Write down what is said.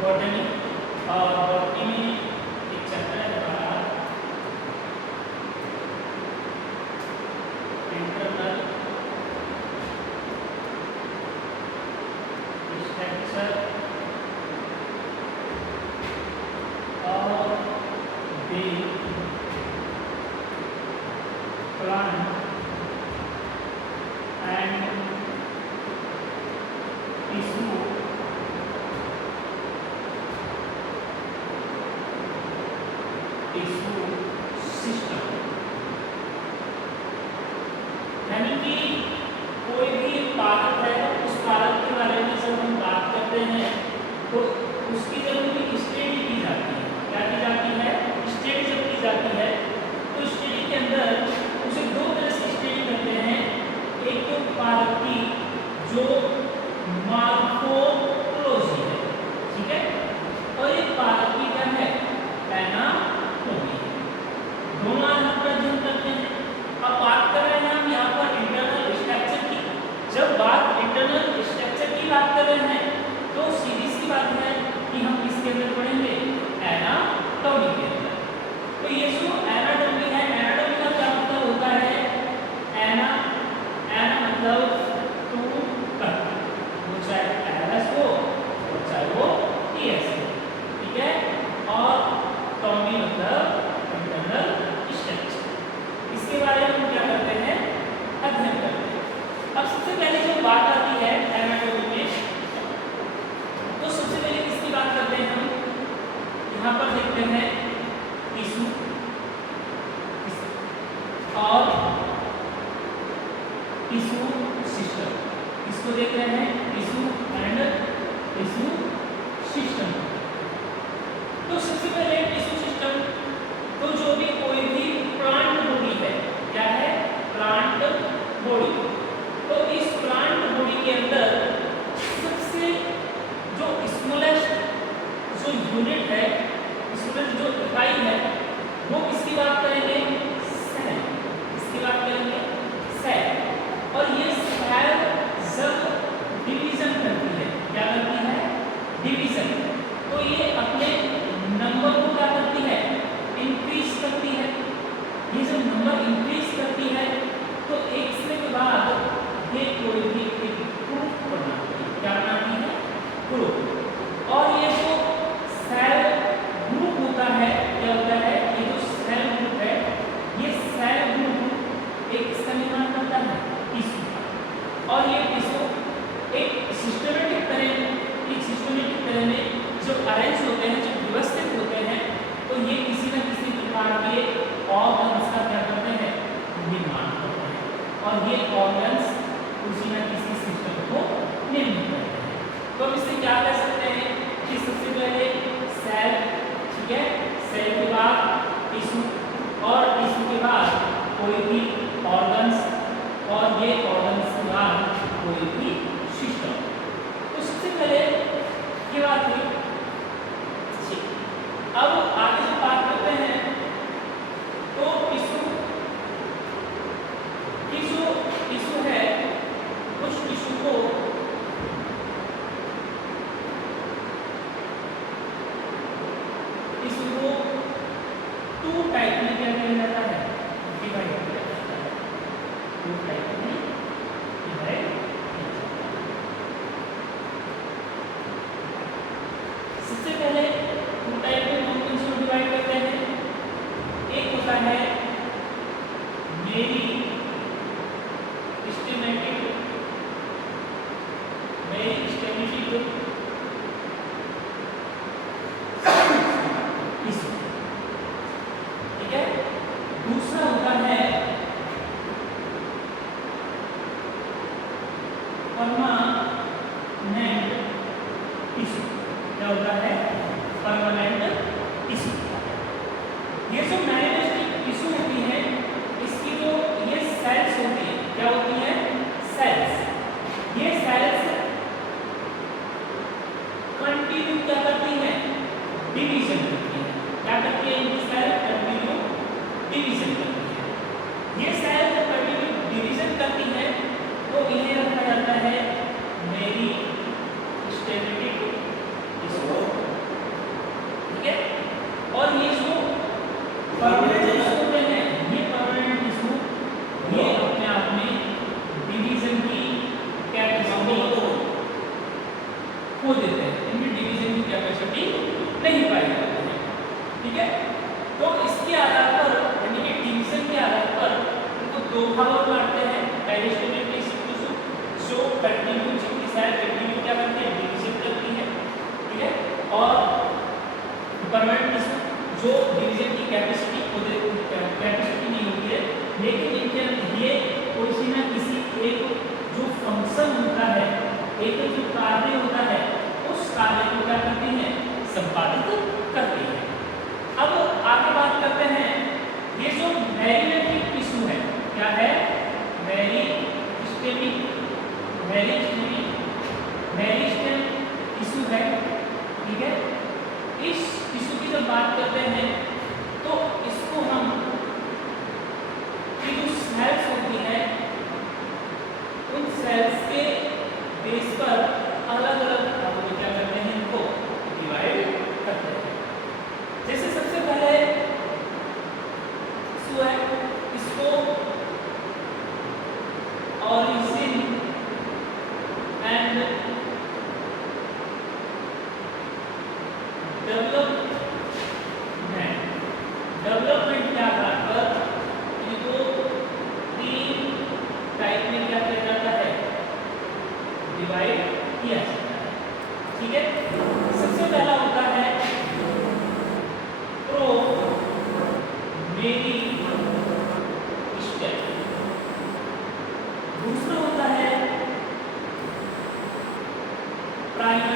Botany और botany में एक चैप्टर है हमारा इंटरनल स्ट्रक्चर और the plant and tissue system, यानी कि कोई भी पादप है उस पादप के बारे में जब हम बात करते हैं तो उसकी जब उनकी स्टडी की जाती है, क्या की जाती है, स्टडी जब की जाती है तो स्टडी के अंदर उसे दो तरह से स्टडी करते हैं। एक तो पादप की जो मॉर्फोलॉजी है, ठीक है, और एक पादप की क्या है, एनाटॉमी। दोनों आधार पर अध्ययन करते हैं। अब बात कर रहे हैं हम यहाँ पर इंटरनल स्ट्रक्चर की। जब बात इंटरनल स्ट्रक्चर की बात कर रहे हैं तो सीधी सी बात है कि हम किसके अंदर पढ़ेंगे, एनाटॉमी के अंदर। तो ये जो एनाटॉमी है, एनाटॉमी का क्या मतलब होता है, एना मतलब टू कट, वो चाहे एलएस हो और चाहे वो टीएस हो, ठीक है, और टॉमी मतलब इंटरनल स्ट्रक्चर। इसके बारे में हम क्या करते हैं, अध्ययन करते हैं। अब सबसे पहले जो बात आती है एनाटॉमी में, तो सबसे पहले किसकी बात करते हैं हम, यहाँ पर देखते हैं टिश्यू और टिश्यू सिस्टम। इसको देख रहे हैं टिश्यू एंड टिश्यू सिस्टम। तो सबसे पहले टिश्यू सिस्टम, तो जो भी कोई भी प्लांट बॉडी है, क्या है, प्लांट बॉडी, तो इस प्लांट बॉडी के अंदर सबसे जो स्मॉलेस्ट जो यूनिट है, स्मॉलेस्ट जो इकाई है, वो किसकी बात करेंगे, सेल। इसकी बात करेंगे सेल। और ये सेल जब डिवीजन करती है, क्या करती है, डिवीजन, तो ये अपने नंबर को क्या करती है, इंक्रीज करती है। ये जब नंबर इंक्रीज करती है तो एक समय के बाद ये कोई भी एक ग्रुप बनाती है, क्या बनाती है, ग्रुप। और ये जो सेल ग्रुप होता है, क्या होता है, ये जो सेल ग्रुप है, ये सेल ग्रुप एक इसका निर्माण करता है, टिश्यू। और ये टिश्यू एक सिस्टमेटिक तरह में जो अरेंज होते हैं, जो व्यवस्थित होते हैं, तो ये किसी न किसी प्रकार के ऑर्गन्स का क्या करते हैं, निर्माण करते हैं। और ये ऑर्गन्स किसी न किसी सिस्टम को निर्मित करते हैं। तो हम इससे क्या कह सकते हैं कि सबसे पहले सेल, ठीक है, सेल के बाद टिश्यू और टिश्यू के बाद कोई भी ऑर्गन्स और ये ऑर्गन्स के बाद कोई भी सिस्टम। तो सबसे पहले ये बात हुई। अब आगे जो बात करते हैं तो टिश्यू है, कुछ टिश्यू को टू टाइप में क्या किया जाता है, डिवाइड किया जाता है, टू टाइप में डिवाइड किया जाता है। सबसे पहले टू टाइप में कौन से डिवाइड करते हैं, एक होता है मेरी स्टेमेटिक टिश्यू, ठीक है। दूसरा होता है परमानेंट टिश्यू। क्या होता है, परमानेंट टिश्यू। ये जो मैग्नेटिक टिश्यू होती है, इसकी जो ये सेल्स होती है, क्या होती है, सेल्स। ये सेल्स कंटिन्यू क्या करती है, डिवीजन करती है। क्या करती है, इनकी सेल कंटिन्यू डिवीजन करती है। ये सेल जब कंटिन्यू डिवीजन करती है तो इन्हें रखा जाता है मेरी मेरिस्टेमिक मेरिस्टेम टिश्यू है, ठीक है। इस टिश्यू की जब बात करते हैं तो इसको हम की जो सेल्स होती है उन सेल्स के बेस पर अलग अलग भागों में क्या करते हैं, इनको डिवाइड करते हैं। जैसे सबसे पहले टिश्यू है, इसको ऑरिजिन एंड डेवलपमेंट के आधार पर इनको 3 टाइप में क्या किया जाता है, डिवाइड किया जाता है, ठीक है। सबसे पहला होता है प्रो मेरी स्टेम, दूसरा होता है प्राइमरी